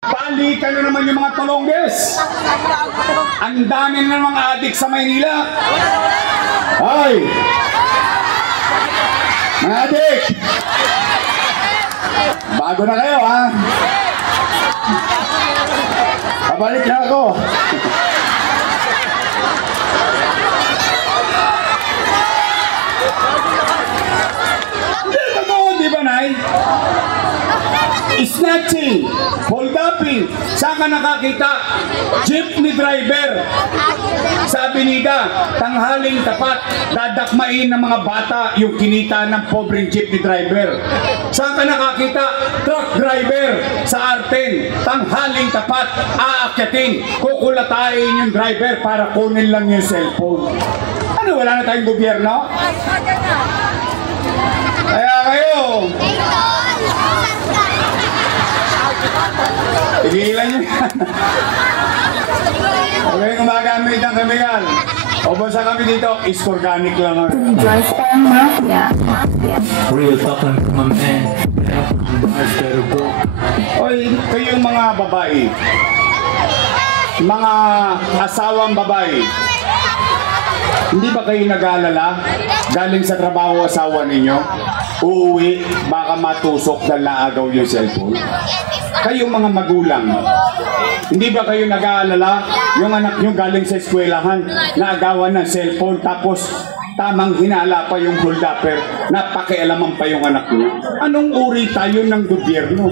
Balikan na naman yung mga tulongges. Ang dami na mga adik sa Maynila. Ay! Mga adik! Bago na kayo, ha? Pabalik na ako. Di ba, Nay? Snatching, hold-upping, saan ka nakakita? Jeepney driver sa Avenida, tanghaling tapat, dadakmain ng mga bata yung kinita ng pobreng jeepney driver. Saan ka nakakita? Truck driver sa Arten, tanghaling tapat, aakyatin, kukulatain yung driver para kunin lang yung cellphone. Ano, wala na tayong gobyerno? Kaya kayo, tigilan nyo yan. Okay, gumagamit ang kamigal. O basta kami dito, is organic lang. Real talk lang from a man. Oy, kayong mga babae, mga asawang babae, hindi ba kayo nag-aalala? Galing sa trabaho asawa ninyo, uuwi, baka matusok dahil naagaw yung cellphone. Kayong mga magulang, hindi ba kayo nag-aalala yung anak nyo galing sa eskwelahan, naagawan ng cellphone, tapos tamang hinala pa yung hold-upper, napakialaman pa yung anak nyo? Anong uri tayo ng gobyerno?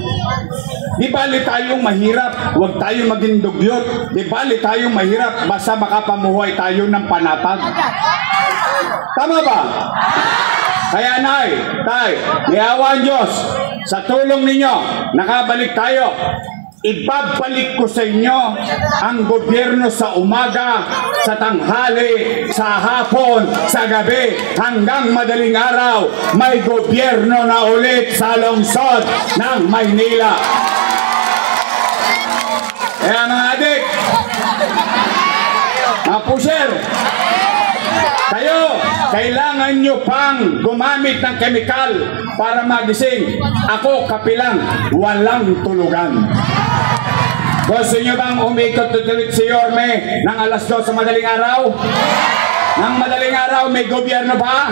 Di bali tayong mahirap, huwag tayo maging dugyot. Di bali tayong mahirap, basta makapamuhay tayo ng panatag. Tama ba? Kaya Nay, Tay, niawa ang Diyos, sa tulong ninyo, nakabalik tayo. Ibabalik ko sa inyo ang gobyerno sa umaga, sa tanghali, sa hapon, sa gabi, hanggang madaling araw. May gobyerno na ulit sa lungsod ng Maynila. Kaya mga adik, mga pusher, kayo, kailangan nyo pang gumamit ng kemikal para magising. Ako, kapilang, walang tulugan. Gusto nyo bang umikot tutulit si Yorme ng alas 2 sa madaling araw? Nang madaling araw, may gobyerno pa?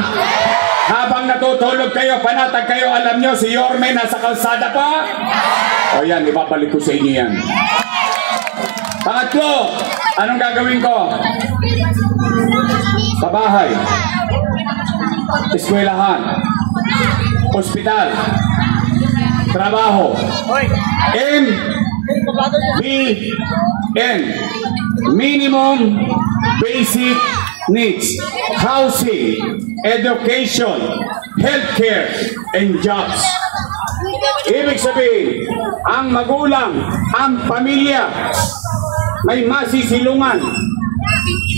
Habang natutulog kayo, panatag kayo, alam nyo, si Yorme nasa kalsada pa? O yan, ibabalik ko sa inyo yan. Pangatlo, anong gagawin ko? Sa bahay, eskwelahan, ospital, trabaho, MBN, minimum basic needs, housing, education, healthcare, and jobs. Ibig sabihin, ang magulang, ang pamilya, may masisilungan.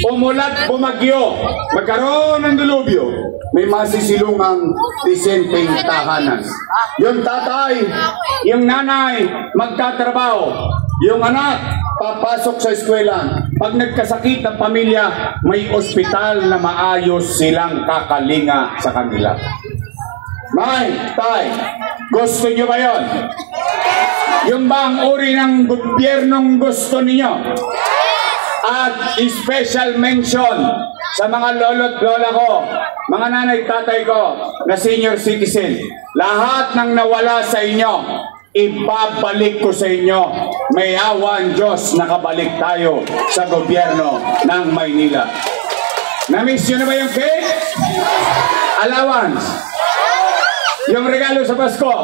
Umulat, bumagyo, magkaroon ng dilubyo, may masisilungang disenteng tahanan. Yung tatay, yung nanay, magtatrabaho. Yung anak, papasok sa eskwela. Pag nagkasakit ang pamilya, may ospital na maayos silang kakalinga sa kanila. May, tay, gusto nyo ba yun? Yung ba ang uri ng gobyernong gusto ninyo? At special mention sa mga lolo't lola ko, mga nanay tatay ko na senior citizen. Lahat ng nawala sa inyo, ibabalik ko sa inyo. May awa ang Diyos, nakabalik tayo sa gobyerno ng Maynila. Na-miss nyo na ba yung cake? Allowance? Yung regalo sa Pasko?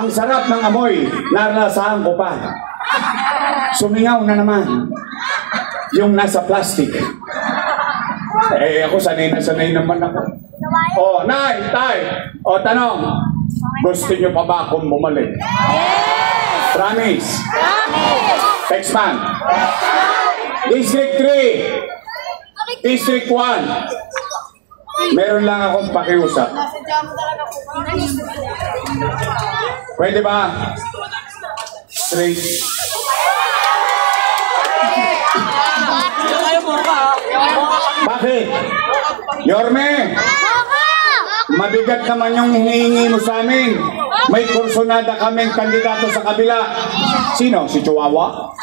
Ang sarap ng amoy, naranasahan ko pa. Sumingaw na naman yung nasa plastic. Eh ako sanay naman ako. O, nay, tay, o tanong, gusto nyo pa ba akong bumalik? Promise? Text man. District 3, District 1, meron lang akong pakiusap. Pwede ba? Straight. Bakit? Yorme, mabigat naman yung hinihingi mo sa amin. May kursunada kaming kandidato sa kabila. Sino? Si Chihuahua?